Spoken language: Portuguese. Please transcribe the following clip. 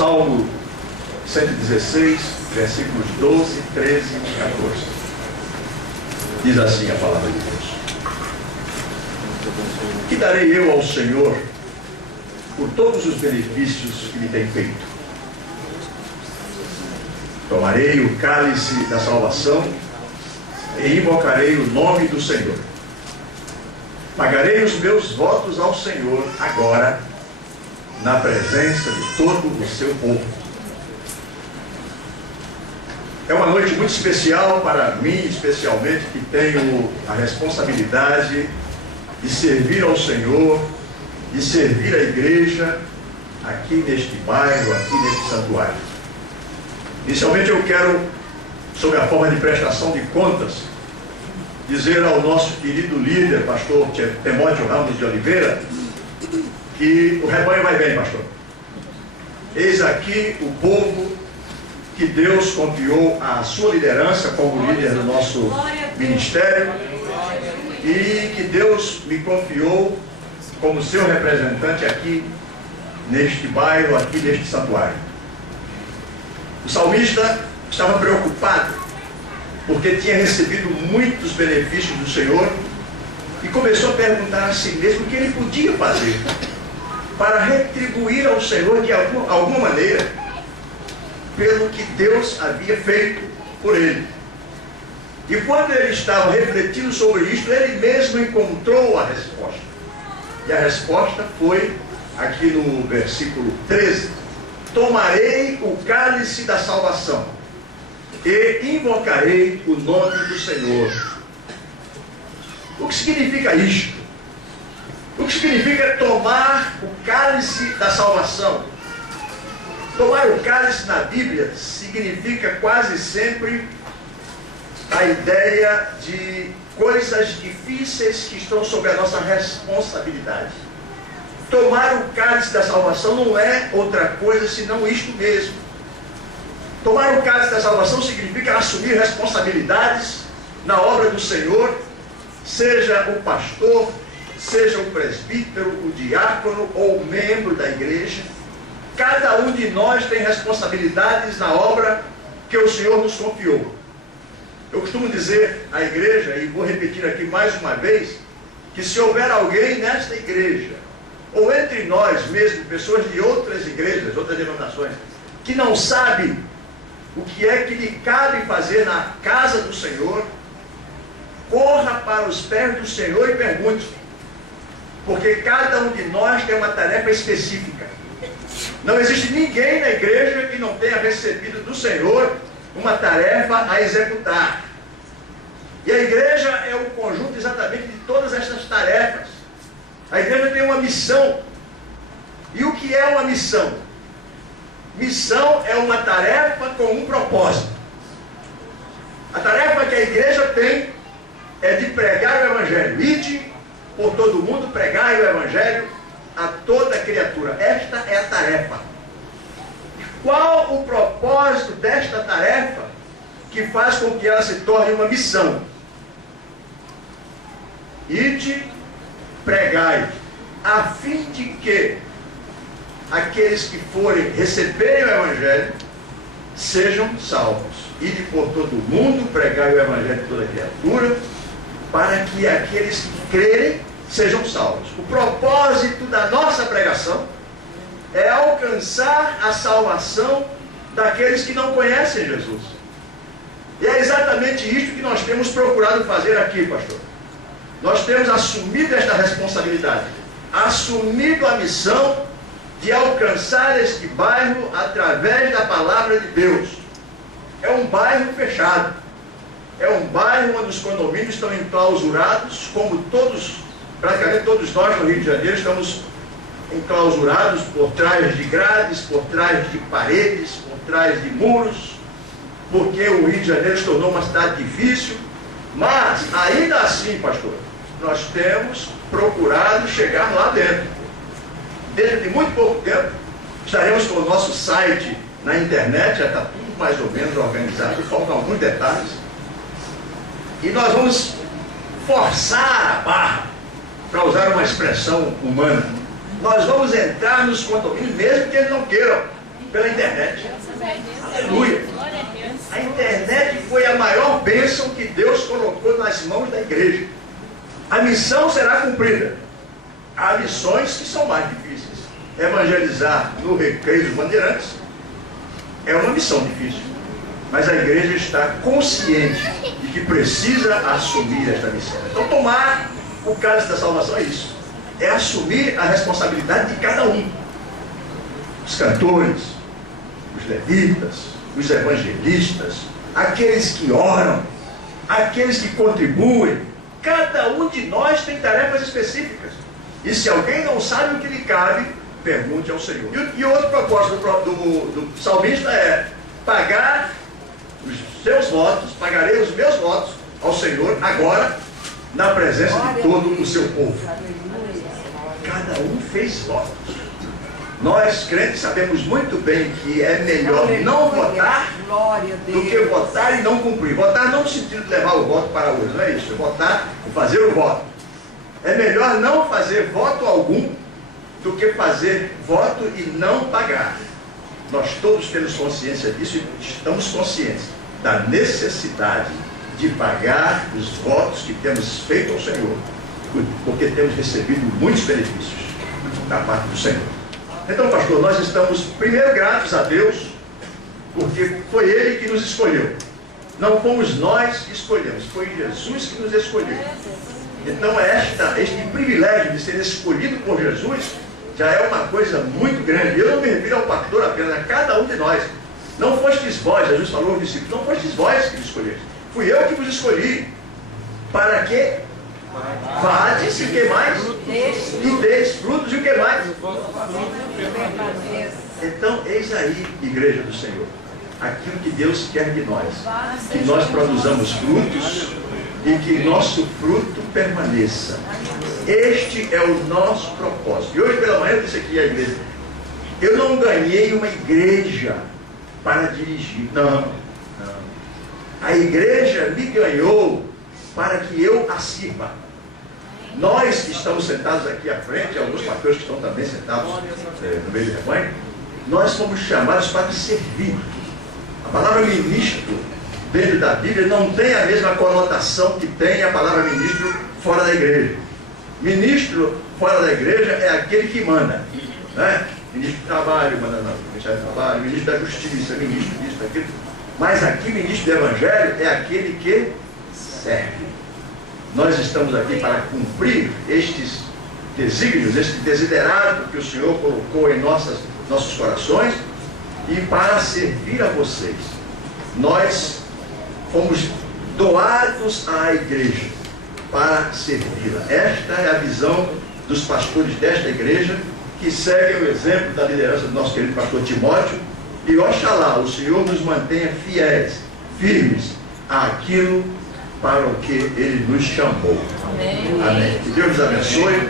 Salmo 116, versículos 12, 13 e 14. Diz assim a palavra de Deus: que darei eu ao Senhor por todos os benefícios que me tem feito? Tomarei o cálice da salvação e invocarei o nome do Senhor. Pagarei os meus votos ao Senhor agora, na presença de todo o seu povo. É uma noite muito especial para mim, especialmente, que tenho a responsabilidade de servir ao Senhor, de servir a igreja aqui neste bairro, aqui neste santuário. Inicialmente eu quero, sob a forma de prestação de contas, dizer ao nosso querido líder, pastor Timóteo Ramos de Oliveira, que o rebanho vai bem, pastor. Eis aqui o povo que Deus confiou à sua liderança como líder do nosso ministério e que Deus me confiou como seu representante aqui neste bairro, aqui neste santuário. O salmista estava preocupado porque tinha recebido muitos benefícios do Senhor e começou a perguntar a si mesmo o que ele podia fazer para retribuir ao Senhor de alguma maneira pelo que Deus havia feito por ele. E quando ele estava refletindo sobre isto, ele mesmo encontrou a resposta. E a resposta foi aqui no versículo 13: tomarei o cálice da salvação e invocarei o nome do Senhor. O que significa isto? O que significa tomar o cálice da salvação? Tomar o cálice na Bíblia significa quase sempre a ideia de coisas difíceis que estão sob a nossa responsabilidade. Tomar o cálice da salvação não é outra coisa senão isto mesmo. Tomar o cálice da salvação significa assumir responsabilidades na obra do Senhor, seja o pastor, seja o presbítero, o diácono ou o membro da igreja. Cada um de nós tem responsabilidades na obra que o Senhor nos confiou. Eu costumo dizer à igreja, e vou repetir aqui mais uma vez, que se houver alguém nesta igreja, ou entre nós mesmo, pessoas de outras igrejas, outras denominações, que não sabe o que é que lhe cabe fazer na casa do Senhor, corra para os pés do Senhor e pergunte, porque cada um de nós tem uma tarefa específica. Não existe ninguém na igreja que não tenha recebido do Senhor uma tarefa a executar. E a igreja é o conjunto exatamente de todas estas tarefas. A igreja tem uma missão. E o que é uma missão? Missão é uma tarefa com um propósito. A tarefa que a igreja tem é de pregar o Evangelho. Ide por todo mundo, pregai o Evangelho a toda criatura. Esta é a tarefa. Qual o propósito desta tarefa que faz com que ela se torne uma missão? Ide, pregai, a fim de que aqueles que forem receberem o Evangelho sejam salvos. Ide por todo mundo, pregai o Evangelho a toda criatura, para que aqueles que crerem sejam salvos. O propósito da nossa pregação é alcançar a salvação daqueles que não conhecem Jesus. E é exatamente isto que nós temos procurado fazer aqui, pastor. Nós temos assumido esta responsabilidade, assumido a missão de alcançar este bairro através da palavra de Deus. É um bairro fechado. É um bairro onde os condomínios estão enclausurados, como praticamente todos nós no Rio de Janeiro estamos enclausurados por trás de grades, por trás de paredes, por trás de muros, porque o Rio de Janeiro se tornou uma cidade difícil. Mas, ainda assim, pastor, nós temos procurado chegar lá dentro. Dentro de muito pouco tempo, estaremos com o nosso site na internet, já está tudo mais ou menos organizado, faltam alguns detalhes. E nós vamos forçar a barra, para usar uma expressão humana. Nós vamos entrar nos condomínios, mesmo que eles não queiram. pela internet. Aleluia! A internet foi a maior bênção que Deus colocou nas mãos da igreja. A missão será cumprida. Há missões que são mais difíceis. Evangelizar no Recreio dos Bandeirantes é uma missão difícil. Mas a igreja está consciente de que precisa assumir esta missão. Então, tomar o cálice da salvação é isso. É assumir a responsabilidade de cada um. Os cantores, os levitas, os evangelistas, aqueles que oram, aqueles que contribuem. Cada um de nós tem tarefas específicas. E se alguém não sabe o que lhe cabe, pergunte ao Senhor. E outro propósito do salmista é pagar os seus votos, pagarei os meus votos ao Senhor agora, na presença de todo o seu povo. Cada um fez votos. Nós, crentes, sabemos muito bem que é melhor não votar do que votar e não cumprir. Votar não no sentido de levar o voto para a urna, não é isso. É votar e fazer o voto. É melhor não fazer voto algum do que fazer voto e não pagar. Nós todos temos consciência disso e estamos conscientes da necessidade de pagar os votos que temos feito ao Senhor, porque temos recebido muitos benefícios da parte do Senhor. Então, pastor, nós estamos primeiro gratos a Deus, porque foi Ele que nos escolheu. Não fomos nós que escolhemos, foi Jesus que nos escolheu. Então, este privilégio de ser escolhido por Jesus já é uma coisa muito grande. Eu não me refiro ao pastor apenas, a cada um de nós. Não fostes vós, Jesus falou aos discípulos, não fostes vós que me escolheste. Fui eu que vos escolhi. Para que? Vades e o que mais? E deis frutos e o que mais? Então, eis aí, igreja do Senhor, aquilo que Deus quer de nós. Que nós produzamos frutos e que nosso fruto permaneça. Este é o nosso propósito. E hoje pela manhã eu disse aqui à igreja, eu não ganhei uma igreja para dirigir. Não. A igreja me ganhou para que eu a sirva. Nós que estamos sentados aqui à frente, alguns pastores que estão também sentados no meio do rebanho, nós fomos chamados para servir. A palavra ministro dentro da Bíblia não tem a mesma conotação que tem a palavra ministro fora da igreja. Ministro fora da igreja é aquele que manda, né? Ministro do trabalho, manda não, ministro do trabalho, ministro da justiça, ministro disso, daquilo. Mas aqui, ministro do evangelho é aquele que serve. Nós estamos aqui para cumprir estes desígnios, este desiderado que o Senhor colocou em nossos corações e para servir a vocês. Nós fomos doados à igreja para servi-la. Esta é a visão dos pastores desta igreja, que seguem o exemplo da liderança do nosso querido pastor Timóteo, e oxalá o Senhor nos mantenha fiéis, firmes àquilo para o que Ele nos chamou. Amém. Que Deus nos abençoe.